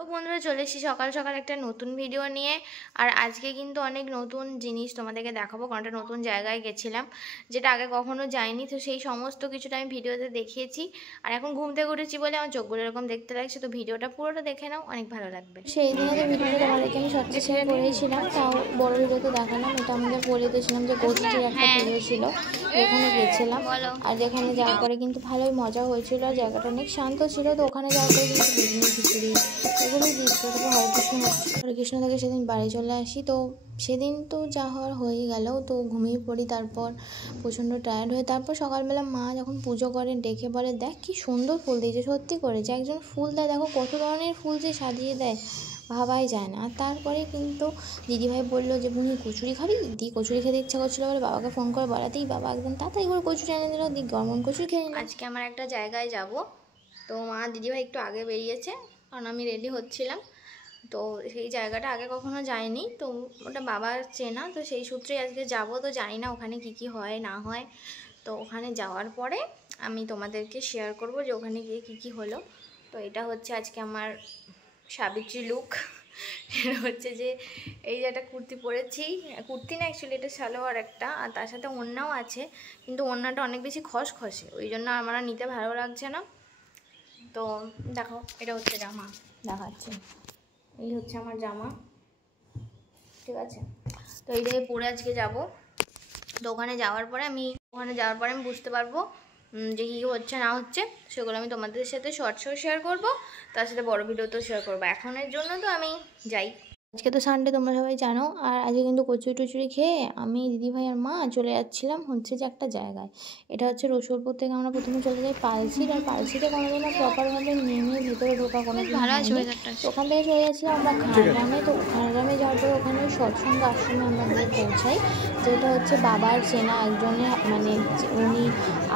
তো বন্ধুরা চলে এসেছি সকাল সকাল একটা নতুন ভিডিও নিয়ে। আর আজকে কিন্তু অনেক নতুন জিনিস তোমাদেরকে দেখাবো, কারণ একটা নতুন জায়গায় গেছিলাম যেটা আগে কখনো যাইনি। তো সেই সমস্ত কিছুটা আমি ভিডিওতে দেখিয়েছি। আর এখন ঘুম থেকে উঠেছি বলে আমার চোখগুলো এরকম দেখতে লাগছে। তো ভিডিওটা পুরোটা দেখে নাও, অনেক ভালো লাগবে। সেই দিনে তো ভিডিওটা তোমাদেরকে আমি শর্টে শেয়ার করেছিলাম, তাও বড় ভিডিওতে দেখালাম। এটা আমাদের বলে দিয়েছিলাম যে গোষ্ঠীর একটা ভিডিও ছিল, যেখানে গেছিলাম। আর যেখানে যাওয়ার পরে কিন্তু ভালোই মজা হয়েছিল। আর জায়গাটা অনেক শান্ত ছিল। তো ওখানে যাওয়ার পরে কিন্তু বিরিয়ানি, খিচুড়ি এগুলোই দিচ্ছিল। তারপর হরে কৃষ্ণ থেকে সেদিন বাড়ি চলে আসি। তো সেদিন তো যা হওয়ার হয়ে গেল, তো ঘুমিয়ে পড়ি। তারপর প্রচণ্ড টায়ার্ড হয়ে তারপর সকালবেলা মা যখন পুজো করেন ডেকে বলে, দেখ কি সুন্দর ফুল দিয়েছে। সত্যি করেছে, একজন ফুল দেয়, দেখো কত ধরনের ফুল যে সাজিয়ে দেয়, ভাবাই যায় না। আর তারপরে কিন্তু দিদিভাই বললো যে বুনি কচুরি খাবি, দি কচুরি খেতে ইচ্ছা করছিলো বলে বাবাকে ফোন করে বলাতেই বাবা একদম তাড়াতাড়ি করে কচুরি এনে দিল। দি গরম কচুরি খেয়ে নিলাম। আজকে আমার একটা জায়গায় যাব, তো মা দিদিভাই একটু আগে বেরিয়েছে, কারণ আমি রেডি হচ্ছিলাম। তো সেই জায়গাটা আগে কখনো যাইনি, তো ওটা বাবার চেনা, তো সেই সূত্রেই আজকে যাব। তো জানি না ওখানে কি হয় না হয়। তো ওখানে যাওয়ার পরে আমি তোমাদেরকে শেয়ার করব যে ওখানে গিয়ে কি হলো। তো এটা হচ্ছে আজকে আমার সাবিত্রী লুক। এটা হচ্ছে যে এই যে একটা কুর্তি পরেছি, কুর্তি না অ্যাকচুয়ালি এটা সালোয়ার একটা, আর তার সাথে ওড়নাও আছে, কিন্তু ওড়নাটা অনেক বেশি খসখসে, ওই জন্য আমার নিতে ভালো লাগছে না। তো দেখো এটা হচ্ছে জামা, দেখাচ্ছে, এই হচ্ছে আমার জামা, ঠিক আছে। তো এইটাকে পরে আজকে যাব। তো ওখানে যাওয়ার পরে আমি বুঝতে পারবো যে কী হচ্ছে না হচ্ছে, সেগুলো আমি তোমাদের সাথে শর্টসও শেয়ার করব, তার সাথে বড় ভিডিওতেও শেয়ার করবো। এখনের জন্য তো আমি যাই। আজকে তো সানডে, তোমরা সবাই জানো। আর আজকে কিন্তু কচুরি টচুরি খেয়ে আমি দিদিভাই আর মা চলে যাচ্ছিলাম হচ্ছে যে একটা জায়গায়। এটা হচ্ছে রসুলপুর থেকে আমরা প্রথমে চলে যাই পালসির। আর পালসিতে কোনোদিনও প্রপারভাবে নেমে ভেতরে ঢোকা কোনো ভালো আছে। ওখান থেকে চলে যাচ্ছিলাম আমরা খানগ্রামে। তো খানগ্রামে যাওয়ার পরে ওখানে সৎসঙ্গ আশ্রমে আমরা গিয়ে পৌঁছাই, যেটা হচ্ছে বাবার চেনা একজনের, মানে উনি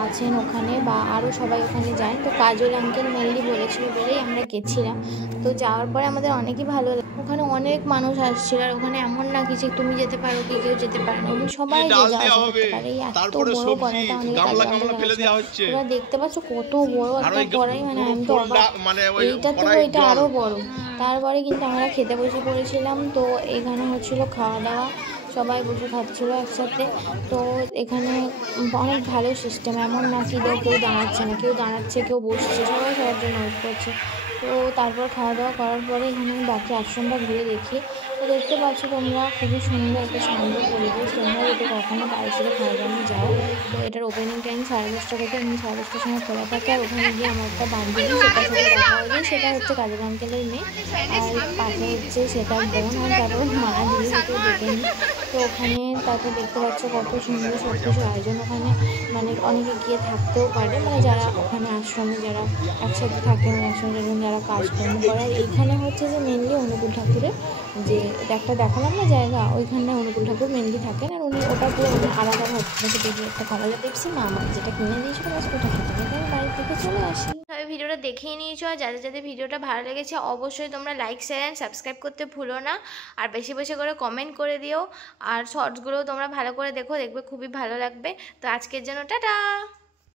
আছেন ওখানে, বা আরও সবাই ওখানে যায়। তো কাজল আঙ্কেল মেনলি বলেছিল বলেই আমরা গেছিলাম। তো যাওয়ার পরে আমাদের অনেকই ভালো, ওখানে অনেক মানুষ আসছিল। আর ওখানে এমন না কিছু তুমি যেতে পারো কি কেউ যেতে পারে না, ওখানে সবাই যাওয়া করতে পারে। এই এত বড় কড়াইটা তোমরা দেখতে পাচ্ছ কত বড় একটা কড়াই, মানে আমি তো অবাক, এইটা তো এটা আরও বড়। তারপরে কিন্তু আমরা খেতে বসে পড়েছিলাম। তো এখানে হচ্ছিল খাওয়া দাওয়া, সবাই বসে খাচ্ছিল একসাথে। তো এখানে অনেক ভালো সিস্টেম, এমন না কি কেউ দাঁড়াচ্ছে না, কেউ দাঁড়াচ্ছে, কেউ বসছে, সবাই সবার জন্য ওয়েট করছে। তো তারপর খাওয়া দাওয়া করার পরে এখানে আমি বাকি আশ্রমটা ঘুরে দেখি। তো দেখতে পাচ্ছ তোমরা খুবই সুন্দর একটা শান্ত পরিবেশ। তোমরা যদি কখনো পালসিতে খাওয়াদামে যাও, তো এটার ওপেনিং টাইম 10:30 থেকে, এমনি 10:30টার সময় খোলা থাকে। আর ওখানে গিয়ে আমার একটা বান্ধবী, সেটার সাথে দেখা হয়ে যায়, সেটা হচ্ছে কাজল আঙ্কেলের মেয়ে, আর পাশে হচ্ছে সেটার বোন, আর তারপর মা দিদিকে দেখে নিই। তো ওখানে তারপর দেখতে পাচ্ছ কত সুন্দর সব কিছু আয়োজন। ওখানে মানে অনেকে গিয়ে থাকতেও পারে, মানে যারা ওখানে আশ্রমে যারা একসাথে থাকে, মানে একসঙ্গে যারা কাজকর্ম করে। আর এইখানে হচ্ছে যে মেনলি অনুকূল ঠাকুরের যে একটা দেখালাম না জায়গা, ওইখানে অনুকূল ঠাকুর মেনলি থাকেন। আর উনি ওটা পুরো আলাদা হচ্ছে একটা কমলা পেপসি মা আমার যেটা কিনে দিয়েছিল, ওটা খেতে খেতে আমি বাড়ি থেকে চলে আসি। তবে ভিডিওটা দেখেই নিয়েছো, আর যাদের যাদের ভিডিওটা ভালো লেগেছে অবশ্যই তোমরা লাইক, শেয়ার অ্যান্ড সাবস্ক্রাইব করতে ভুলো না। আর বেশি বেশি করে কমেন্ট করে দিও। আর শর্টসগুলোও তোমরা ভালো করে দেখো, দেখবে খুবই ভালো লাগবে। তো আজকের জন্য টাটা।